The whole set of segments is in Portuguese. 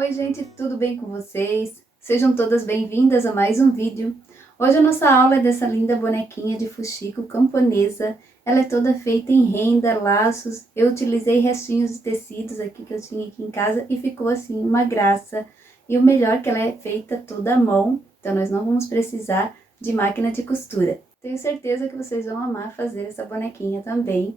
Oi gente, tudo bem com vocês? Sejam todas bem-vindas a mais um vídeo. Hoje a nossa aula é dessa linda bonequinha de fuxico camponesa. Ela é toda feita em renda, laços. Eu utilizei restinhos de tecidos aqui que eu tinha aqui em casa e ficou assim uma graça. E o melhor é que ela é feita toda à mão, então nós não vamos precisar de máquina de costura. Tenho certeza que vocês vão amar fazer essa bonequinha também.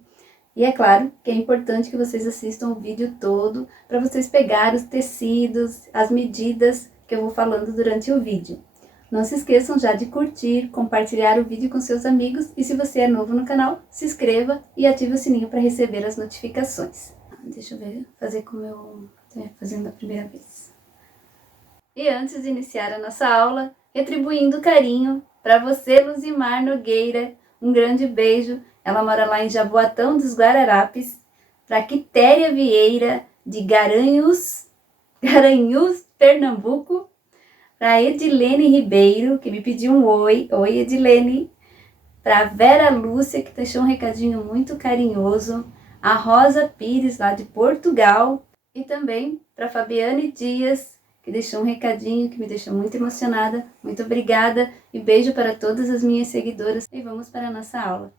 E é claro que é importante que vocês assistam o vídeo todo para vocês pegarem os tecidos, as medidas que eu vou falando durante o vídeo. Não se esqueçam já de curtir, compartilhar o vídeo com seus amigos e se você é novo no canal, se inscreva e ative o sininho para receber as notificações. Deixa eu ver, fazer como eu estou fazendo a primeira vez. E antes de iniciar a nossa aula, retribuindo o carinho para você, Luzimar Nogueira, um grande beijo. Ela mora lá em Jaboatão dos Guararapes. Para Quitéria Vieira, de Garanhuns, Pernambuco. Para Edilene Ribeiro, que me pediu um oi. Oi, Edilene. Para Vera Lúcia, que deixou um recadinho muito carinhoso. A Rosa Pires, lá de Portugal. E também para Fabiane Dias, que deixou um recadinho que me deixou muito emocionada. Muito obrigada e beijo para todas as minhas seguidoras. E vamos para a nossa aula.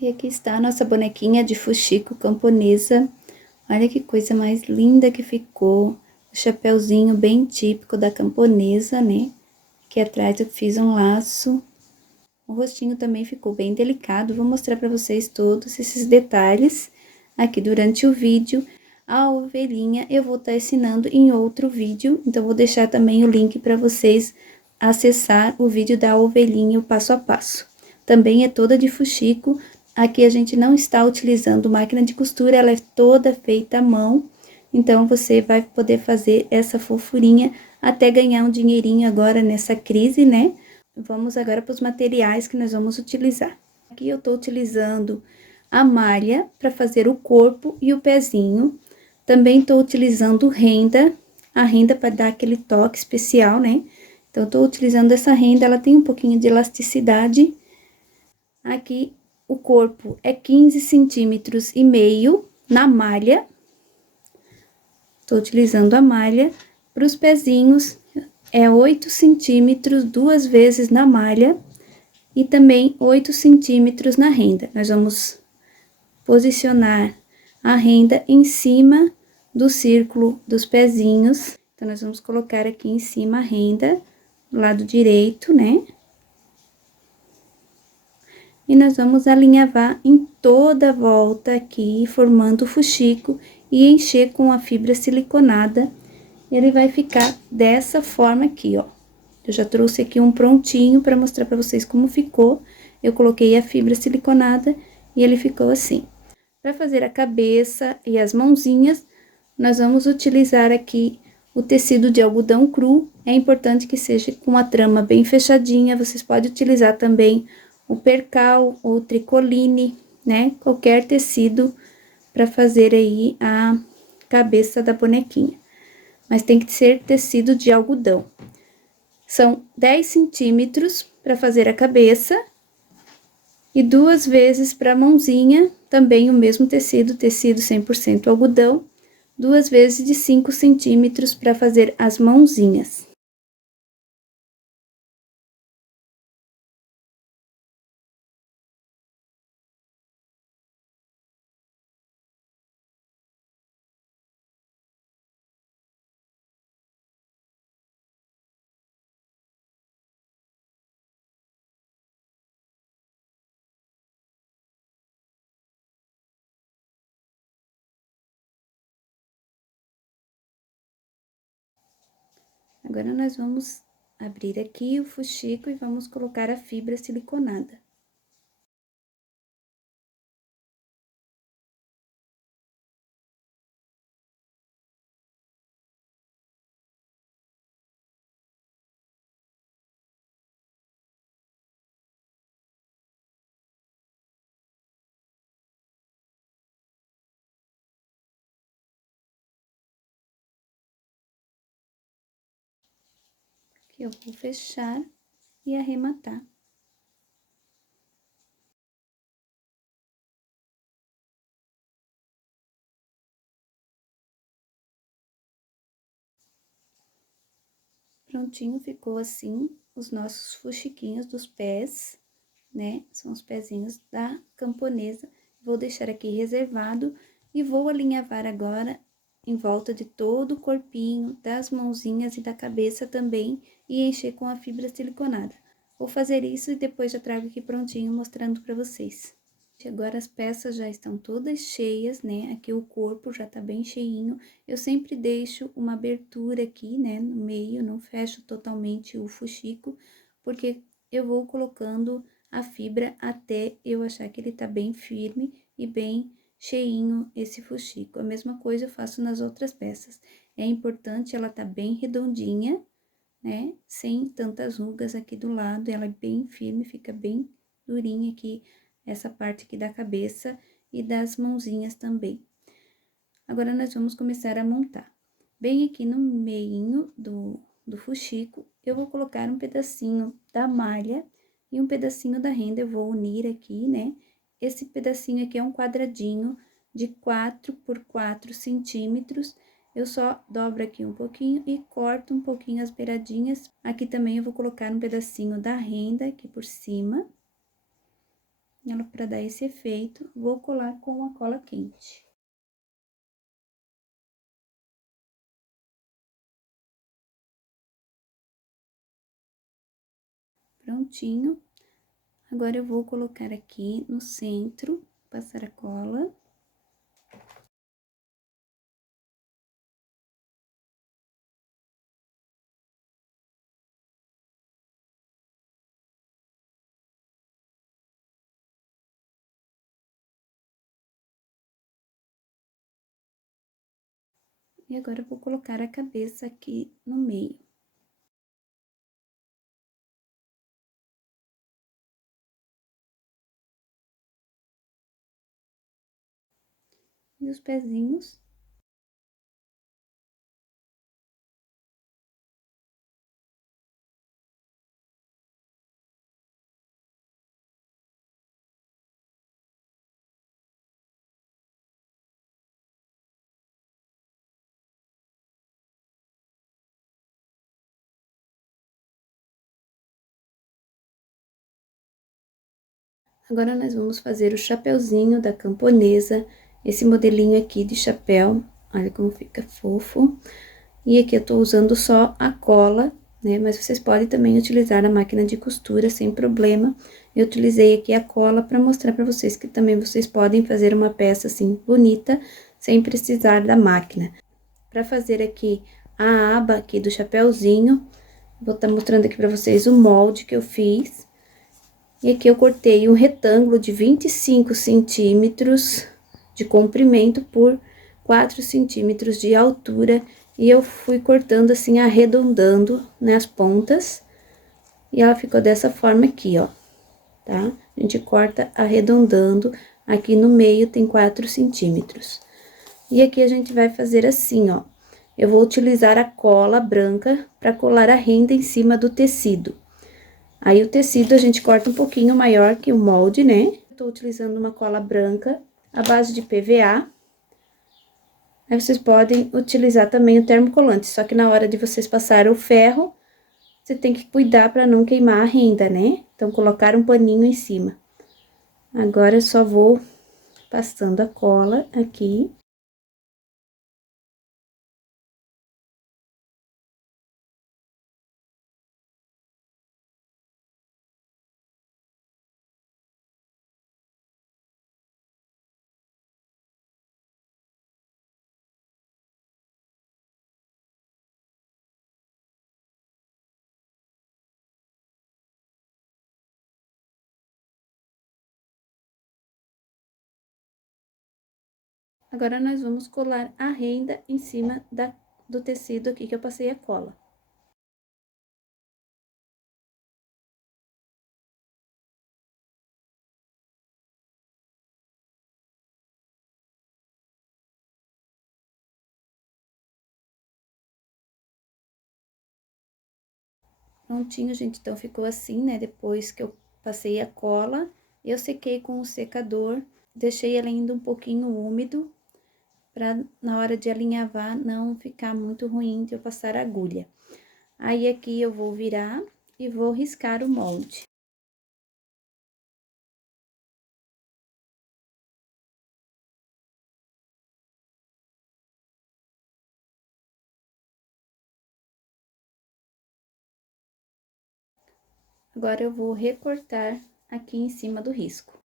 E aqui está a nossa bonequinha de fuxico camponesa. Olha que coisa mais linda que ficou. O chapéuzinho bem típico da camponesa, né? Aqui atrás eu fiz um laço. O rostinho também ficou bem delicado. Vou mostrar para vocês todos esses detalhes aqui durante o vídeo. A ovelhinha eu vou estar ensinando em outro vídeo, então vou deixar também o link para vocês acessar o vídeo da ovelhinha, o passo a passo. Também é toda de fuxico. Aqui a gente não está utilizando máquina de costura, ela é toda feita à mão. Então você vai poder fazer essa fofurinha até ganhar um dinheirinho agora nessa crise, né? Vamos agora para os materiais que nós vamos utilizar. Aqui eu estou utilizando a malha para fazer o corpo e o pezinho. Também estou utilizando a renda para dar aquele toque especial, né? Então, estou utilizando essa renda, ela tem um pouquinho de elasticidade. Aqui, o corpo é 15 centímetros e meio na malha. Estou utilizando a malha. Para os pezinhos, é 8 centímetros, 2 vezes na malha. E também 8 centímetros na renda. Nós vamos posicionar a renda em cima do círculo dos pezinhos. Então, nós vamos colocar aqui em cima a renda, do lado direito, né? E nós vamos alinhavar em toda a volta aqui, formando o fuxico e encher com a fibra siliconada. Ele vai ficar dessa forma aqui, ó. Eu já trouxe aqui um prontinho para mostrar para vocês como ficou. Eu coloquei a fibra siliconada e ele ficou assim. Para fazer a cabeça e as mãozinhas, nós vamos utilizar aqui o tecido de algodão cru. É importante que seja com a trama bem fechadinha. Vocês podem utilizar também o percal ou o tricoline, né? Qualquer tecido para fazer aí a cabeça da bonequinha. Mas tem que ser tecido de algodão. São 10 centímetros para fazer a cabeça e 2 vezes para a mãozinha, também o mesmo tecido 100% algodão, 2 vezes de 5 centímetros para fazer as mãozinhas. Agora, nós vamos abrir aqui o fuxico e vamos colocar a fibra siliconada. Aqui eu vou fechar e arrematar. Prontinho, ficou assim os nossos fuxiquinhos dos pés, né? São os pezinhos da camponesa. Vou deixar aqui reservado e vou alinhavar agora em volta de todo o corpinho, das mãozinhas e da cabeça também, e encher com a fibra siliconada. Vou fazer isso e depois já trago aqui prontinho mostrando para vocês. Agora as peças já estão todas cheias, né? Aqui o corpo já tá bem cheinho. Eu sempre deixo uma abertura aqui, né? No meio, não fecho totalmente o fuxico, porque eu vou colocando a fibra até eu achar que ele tá bem firme e bem cheinho esse fuxico. A mesma coisa eu faço nas outras peças. É importante ela tá bem redondinha, né? Sem tantas rugas aqui do lado, ela é bem firme, fica bem durinha aqui, essa parte aqui da cabeça e das mãozinhas também. Agora, nós vamos começar a montar. Bem aqui no meinho do fuxico, eu vou colocar um pedacinho da malha e um pedacinho da renda, eu vou unir aqui, né? Esse pedacinho aqui é um quadradinho de 4 por 4 centímetros. Eu só dobro aqui um pouquinho e corto um pouquinho as beiradinhas. Aqui também eu vou colocar um pedacinho da renda aqui por cima. Ela, para dar esse efeito, vou colar com a cola quente. Prontinho. Agora, eu vou colocar aqui no centro, passar a cola. E agora, eu vou colocar a cabeça aqui no meio. E os pezinhos. Agora, nós vamos fazer o chapeuzinho da camponesa, esse modelinho aqui de chapéu, olha como fica fofo. E aqui eu tô usando só a cola, né, mas vocês podem também utilizar a máquina de costura sem problema. Eu utilizei aqui a cola para mostrar para vocês que também vocês podem fazer uma peça assim bonita, sem precisar da máquina. Para fazer aqui a aba aqui do chapéuzinho, vou estar mostrando aqui para vocês o molde que eu fiz. E aqui eu cortei um retângulo de 25 centímetros de comprimento por 4 centímetros de altura. E eu fui cortando assim, arredondando, né, as pontas. E ela ficou dessa forma aqui, ó, tá? A gente corta arredondando, aqui no meio tem 4 centímetros. E aqui a gente vai fazer assim, ó. Eu vou utilizar a cola branca para colar a renda em cima do tecido. Aí, o tecido a gente corta um pouquinho maior que o molde, né? Tô utilizando uma cola branca, à base de PVA. Aí, vocês podem utilizar também o termocolante, só que na hora de vocês passar o ferro, você tem que cuidar para não queimar a renda, né? Então, colocar um paninho em cima. Agora, eu só vou passando a cola aqui. Agora, nós vamos colar a renda em cima do tecido aqui que eu passei a cola. Prontinho, gente, então ficou assim, né? Depois que eu passei a cola, eu sequei com o secador, deixei ele ainda um pouquinho úmido, pra na hora de alinhavar não ficar muito ruim de eu passar a agulha. Aí, aqui eu vou virar e vou riscar o molde. Agora, eu vou recortar aqui em cima do risco.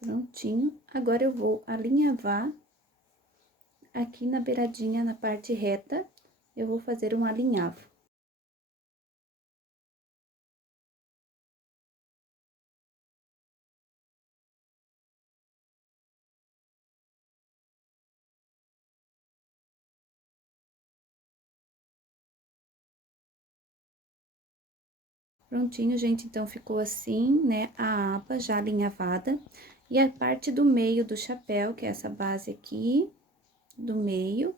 Prontinho. Agora, eu vou alinhavar aqui na beiradinha, na parte reta, eu vou fazer um alinhavo. Prontinho, gente, então ficou assim, né, a aba já alinhavada. E a parte do meio do chapéu, que é essa base aqui, do meio,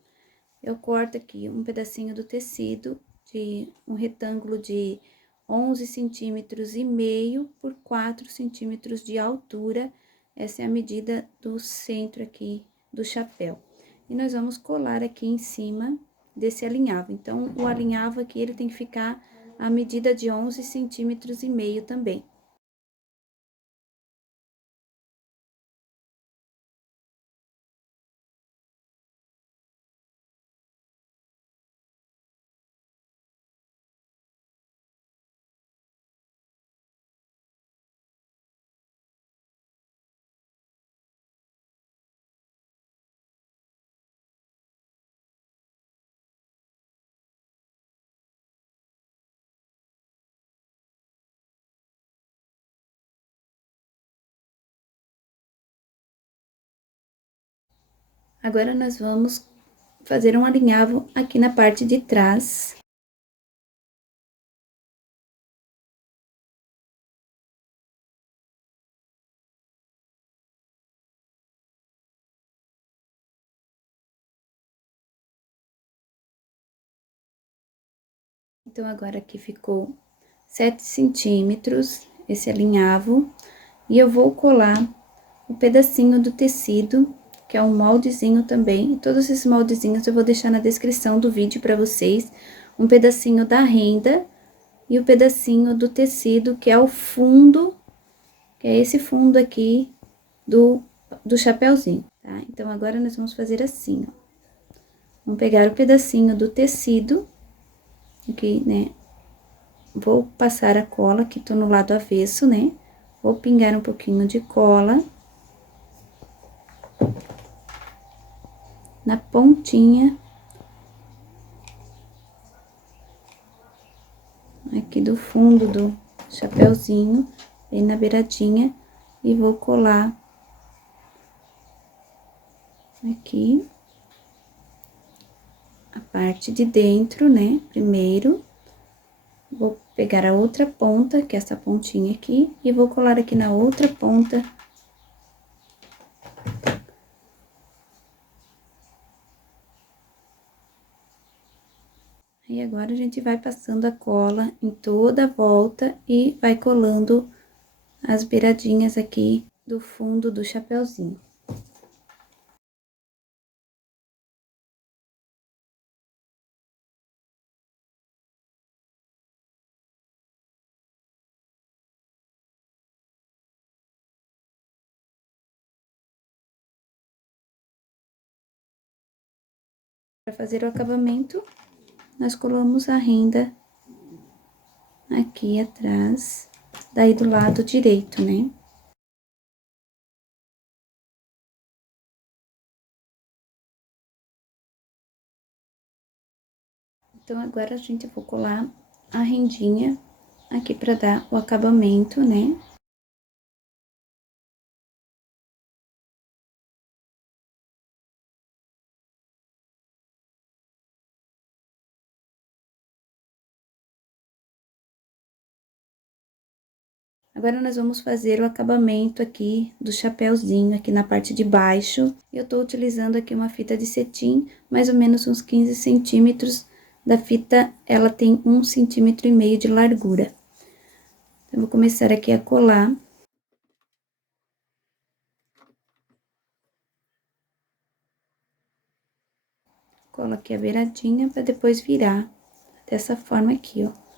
eu corto aqui um pedacinho do tecido de um retângulo de 11 centímetros e meio por 4 centímetros de altura. Essa é a medida do centro aqui do chapéu. E nós vamos colar aqui em cima desse alinhavo. Então, o alinhavo aqui, ele tem que ficar a medida de 11 centímetros e meio também. Agora, nós vamos fazer um alinhavo aqui na parte de trás. Então, agora aqui ficou 7 centímetros esse alinhavo, e eu vou colar o pedacinho do tecido, que é um moldezinho também. Todos esses moldezinhos eu vou deixar na descrição do vídeo para vocês. Um pedacinho da renda e o pedacinho do tecido, que é o fundo, que é esse fundo aqui do chapéuzinho, tá? Então, agora nós vamos fazer assim, ó. Vamos pegar o pedacinho do tecido, aqui, né? Vou passar a cola, que tô no lado avesso, né? Vou pingar um pouquinho de cola na pontinha aqui do fundo do chapéuzinho, bem na beiradinha, e vou colar aqui a parte de dentro, né? Primeiro, vou pegar a outra ponta, que é essa pontinha aqui, e vou colar aqui na outra ponta. E agora, a gente vai passando a cola em toda a volta e vai colando as beiradinhas aqui do fundo do chapéuzinho. Para fazer o acabamento, nós colamos a renda aqui atrás, daí do lado direito, né? Então, agora a gente vai colar a rendinha aqui para dar o acabamento, né? Agora, nós vamos fazer o acabamento aqui do chapéuzinho, aqui na parte de baixo. Eu tô utilizando aqui uma fita de cetim, mais ou menos uns 15 centímetros da fita, ela tem 1,5 centímetro de largura. Então, eu vou começar aqui a colar. Colo aqui a beiradinha para depois virar dessa forma aqui, ó.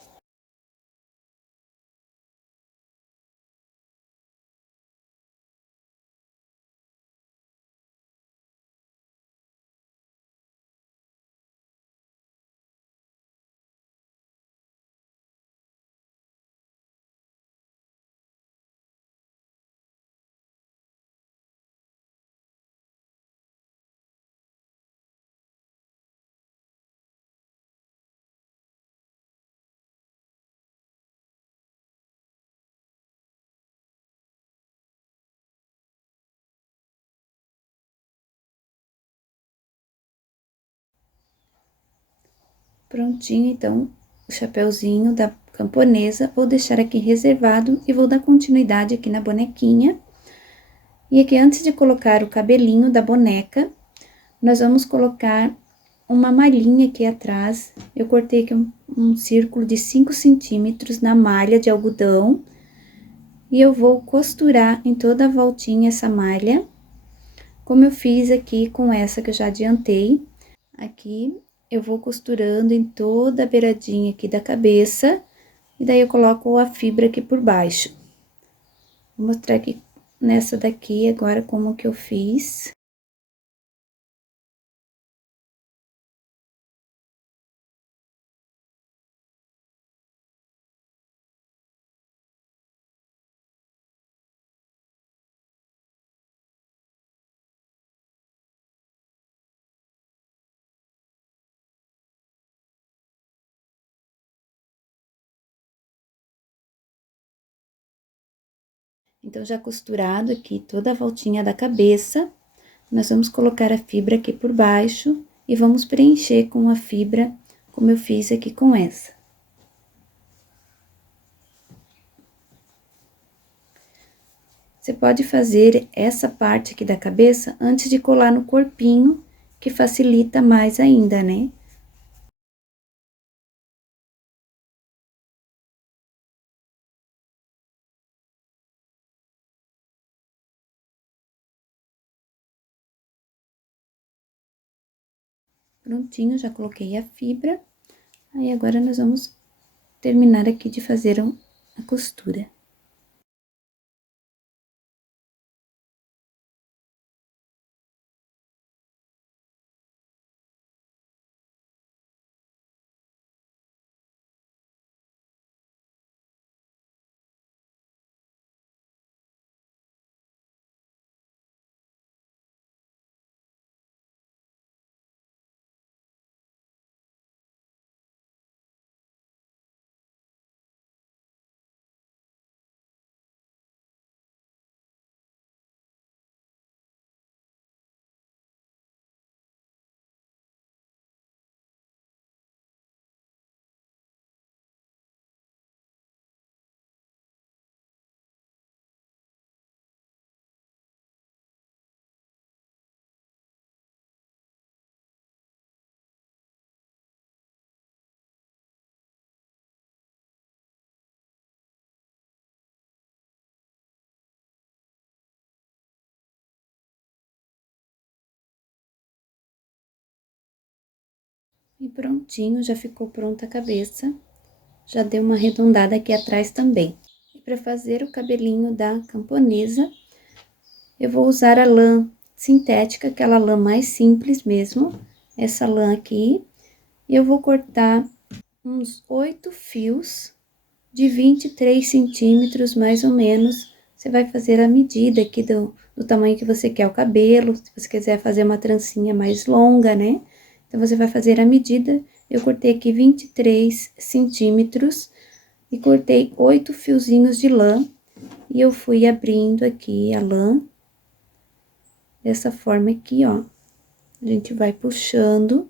Prontinho, então, o chapeuzinho da camponesa, vou deixar aqui reservado e vou dar continuidade aqui na bonequinha. E aqui, antes de colocar o cabelinho da boneca, nós vamos colocar uma malhinha aqui atrás. Eu cortei aqui um círculo de 5 centímetros na malha de algodão. E eu vou costurar em toda a voltinha essa malha, como eu fiz aqui com essa que eu já adiantei. Aqui, eu vou costurando em toda a beiradinha aqui da cabeça, e daí eu coloco a fibra aqui por baixo. Vou mostrar aqui nessa daqui agora como que eu fiz. Então, já costurado aqui toda a voltinha da cabeça, nós vamos colocar a fibra aqui por baixo e vamos preencher com a fibra, como eu fiz aqui com essa. Você pode fazer essa parte aqui da cabeça antes de colar no corpinho, que facilita mais ainda, né? Prontinho, já coloquei a fibra. Aí, agora, nós vamos terminar aqui de fazer a costura. E prontinho, já ficou pronta a cabeça. Já deu uma arredondada aqui atrás também. E para fazer o cabelinho da camponesa, eu vou usar a lã sintética, aquela lã mais simples mesmo, essa lã aqui. E eu vou cortar uns 8 fios de 23 centímetros, mais ou menos. Você vai fazer a medida aqui do tamanho que você quer o cabelo, se você quiser fazer uma trancinha mais longa, né? Então, você vai fazer a medida. Eu cortei aqui 23 centímetros e cortei 8 fiozinhos de lã. E eu fui abrindo aqui a lã dessa forma aqui, ó. A gente vai puxando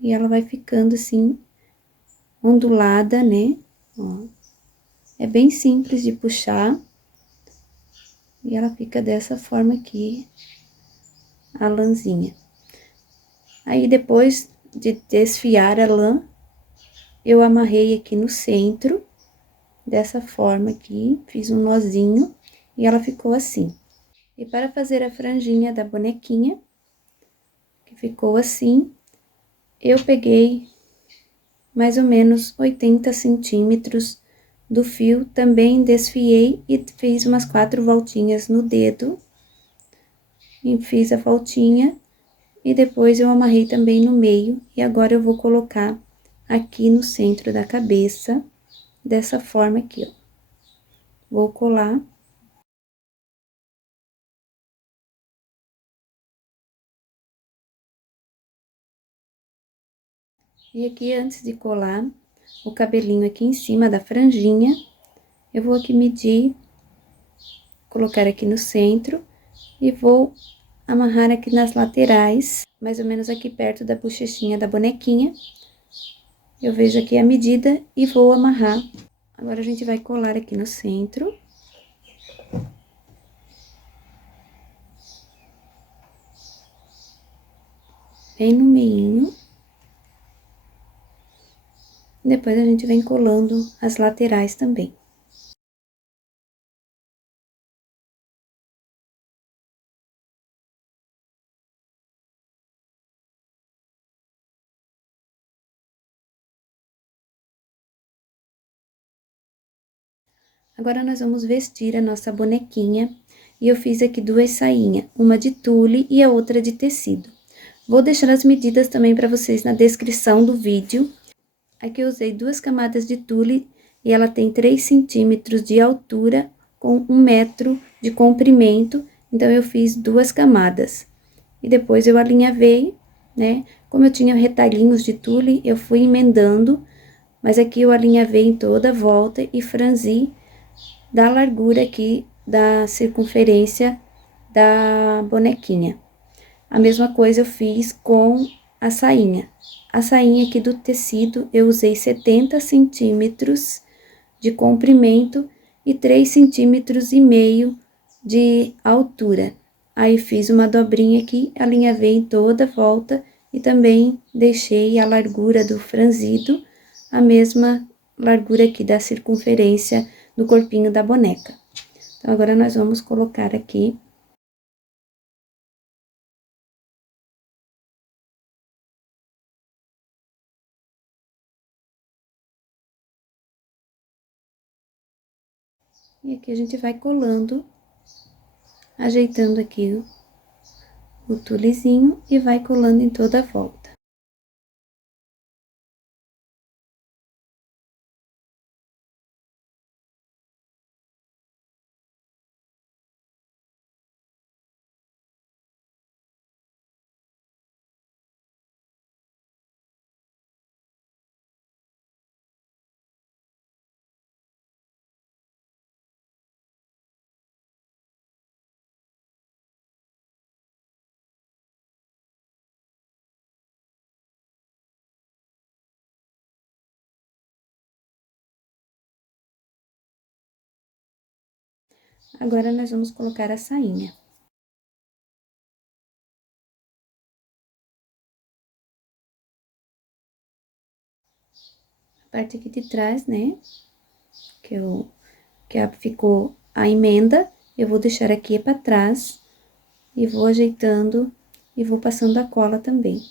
e ela vai ficando assim, ondulada, né? Ó. É bem simples de puxar. E ela fica dessa forma aqui, a lãzinha. Aí, depois de desfiar a lã, eu amarrei aqui no centro, dessa forma aqui, fiz um nozinho e ela ficou assim. E para fazer a franjinha da bonequinha, que ficou assim, eu peguei mais ou menos 80 centímetros do fio, também desfiei e fiz umas 4 voltinhas no dedo. E fiz a voltinha e depois eu amarrei também no meio. E agora eu vou colocar aqui no centro da cabeça, dessa forma aqui, ó. Vou colar. E aqui, antes de colar o cabelinho aqui em cima da franjinha, eu vou aqui medir, colocar aqui no centro e vou amarrar aqui nas laterais, mais ou menos aqui perto da bochechinha da bonequinha. Eu vejo aqui a medida e vou amarrar. Agora, a gente vai colar aqui no centro. Bem no meinho. Depois, a gente vem colando as laterais também. Agora, nós vamos vestir a nossa bonequinha. E eu fiz aqui 2 sainhas, uma de tule e a outra de tecido. Vou deixar as medidas também para vocês na descrição do vídeo. Aqui eu usei 2 camadas de tule e ela tem 3 centímetros de altura com 1 metro de comprimento. Então, eu fiz 2 camadas. E depois eu alinhavei, né? Como eu tinha retalhinhos de tule, eu fui emendando. Mas aqui eu alinhavei em toda a volta e franzi da largura aqui da circunferência da bonequinha. A mesma coisa eu fiz com a sainha. A sainha aqui do tecido, eu usei 70 centímetros de comprimento e 3,5 centímetros de altura. Aí, fiz uma dobrinha aqui, alinhavei em toda a volta e também deixei a largura do franzido, a mesma largura aqui da circunferência do corpinho da boneca. Então, agora nós vamos colocar aqui. E aqui a gente vai colando, ajeitando aqui o tulezinho e vai colando em toda a volta. Agora, nós vamos colocar a sainha. A parte aqui de trás, né, ficou a emenda, eu vou deixar aqui pra trás e vou ajeitando e vou passando a cola também.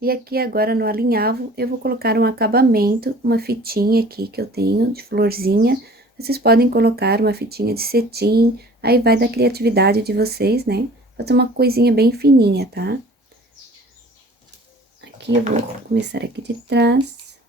E aqui agora no alinhavo, eu vou colocar um acabamento, uma fitinha aqui que eu tenho de florzinha. Vocês podem colocar uma fitinha de cetim, aí vai da criatividade de vocês, né? Fazer uma coisinha bem fininha, tá? Aqui eu vou começar aqui de trás.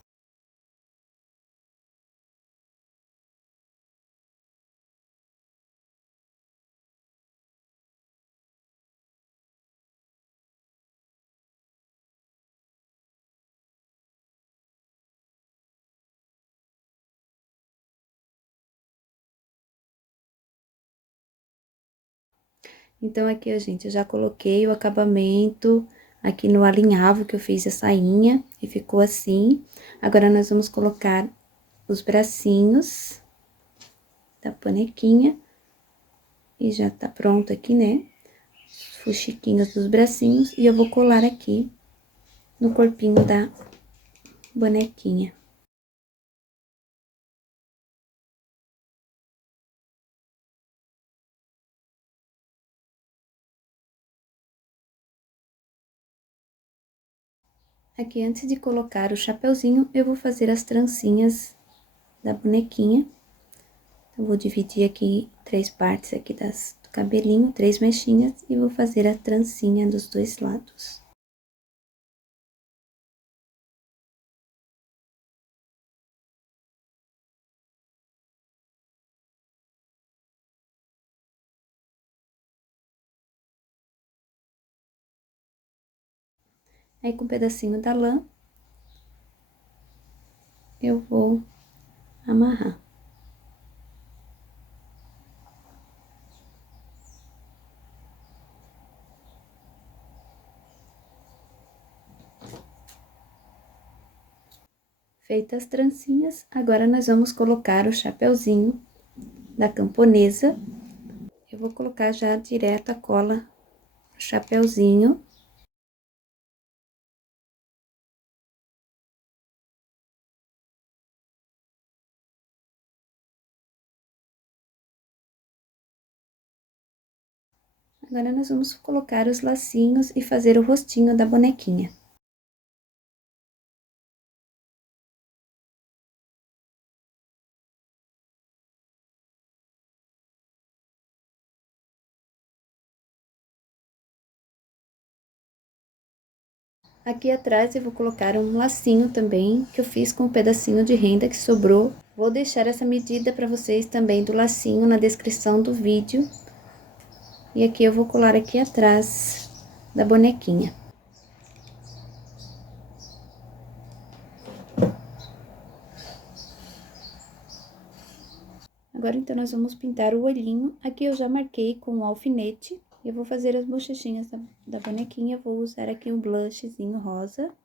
Então, aqui, ó, gente, eu já coloquei o acabamento aqui no alinhavo que eu fiz a sainha e ficou assim. Agora, nós vamos colocar os bracinhos da bonequinha. E já tá pronto aqui, né? Os fuxiquinhos dos bracinhos. E eu vou colar aqui no corpinho da bonequinha. Aqui, antes de colocar o chapeuzinho, eu vou fazer as trancinhas da bonequinha. Eu vou dividir aqui 3 partes aqui do cabelinho, 3 mechinhas, e vou fazer a trancinha dos 2 lados. Aí, com um pedacinho da lã, eu vou amarrar. Feitas as trancinhas, agora nós vamos colocar o chapeuzinho da camponesa. Eu vou colocar já direto a cola no chapeuzinho. Agora, nós vamos colocar os lacinhos e fazer o rostinho da bonequinha. Aqui atrás eu vou colocar um lacinho também, que eu fiz com um pedacinho de renda que sobrou. Vou deixar essa medida para vocês também do lacinho na descrição do vídeo. E aqui eu vou colar aqui atrás da bonequinha. Agora, então, nós vamos pintar o olhinho. Aqui eu já marquei com o alfinete. Eu vou fazer as bochechinhas da bonequinha. Vou usar aqui um blushzinho rosa.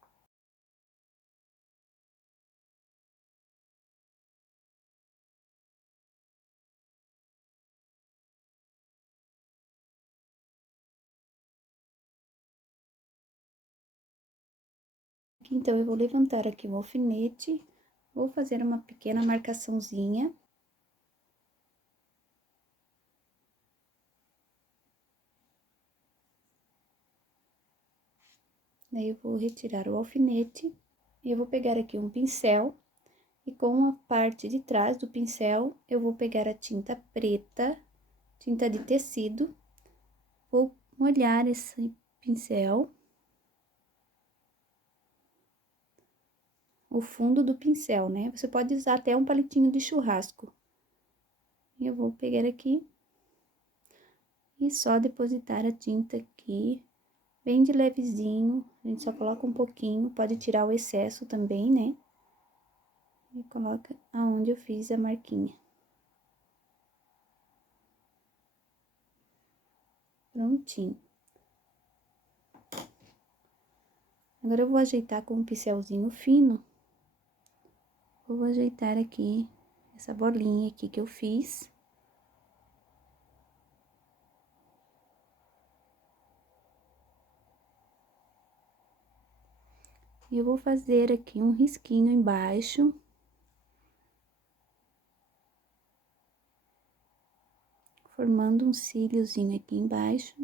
Então, eu vou levantar aqui o alfinete, vou fazer uma pequena marcaçãozinha. Daí, eu vou retirar o alfinete, e eu vou pegar aqui um pincel, e com a parte de trás do pincel, eu vou pegar a tinta preta, tinta de tecido, vou molhar esse pincel, o fundo do pincel, né? Você pode usar até um palitinho de churrasco. E eu vou pegar aqui e só depositar a tinta aqui, bem de levezinho. A gente só coloca um pouquinho, pode tirar o excesso também, né? E coloca aonde eu fiz a marquinha. Prontinho. Agora, eu vou ajeitar com um pincelzinho fino. Vou ajeitar aqui essa bolinha aqui que eu fiz. E eu vou fazer aqui um risquinho embaixo. Formando um cíliozinho aqui embaixo.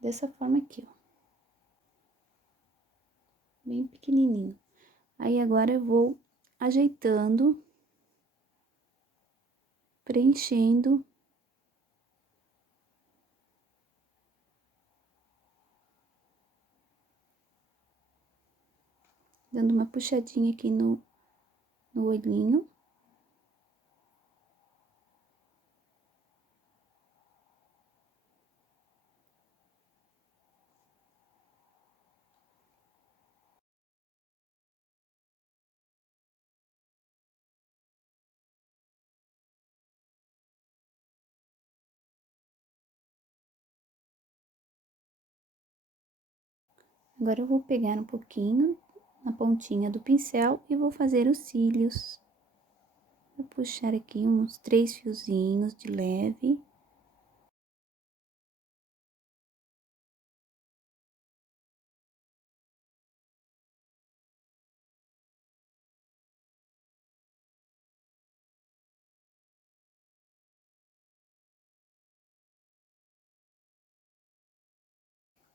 Dessa forma aqui, ó. Bem pequenininho. Aí, agora eu vou ajeitando, preenchendo. Dando uma puxadinha aqui no olhinho. Agora eu vou pegar um pouquinho na pontinha do pincel e vou fazer os cílios. Vou puxar aqui uns 3 fiozinhos de leve.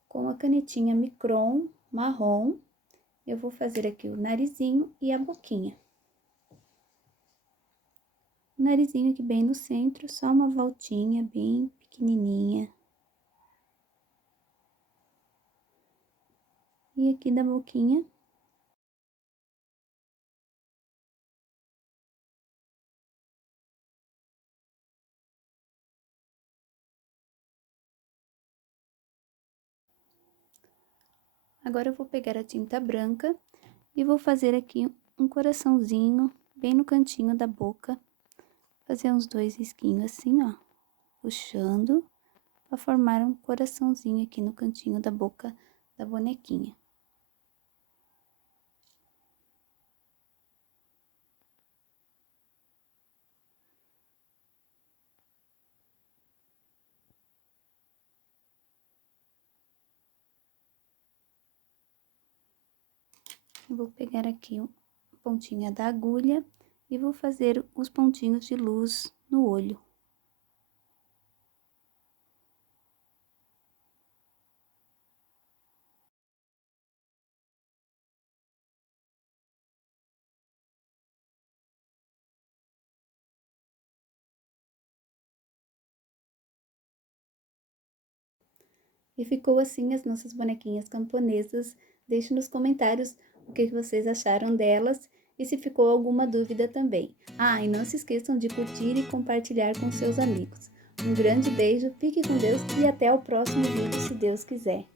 Com a canetinha micron marrom, eu vou fazer aqui o narizinho e a boquinha. O narizinho aqui bem no centro, só uma voltinha bem pequenininha. E aqui da boquinha. Agora eu vou pegar a tinta branca e vou fazer aqui um coraçãozinho bem no cantinho da boca. Fazer uns 2 risquinhos assim, ó, puxando, para formar um coraçãozinho aqui no cantinho da boca da bonequinha. Eu vou pegar aqui a pontinha da agulha e vou fazer os pontinhos de luz no olho. E ficou assim as nossas bonequinhas camponesas. Deixe nos comentários o que vocês acharam delas e se ficou alguma dúvida também. Ah, e não se esqueçam de curtir e compartilhar com seus amigos. Um grande beijo, fique com Deus e até o próximo vídeo, se Deus quiser.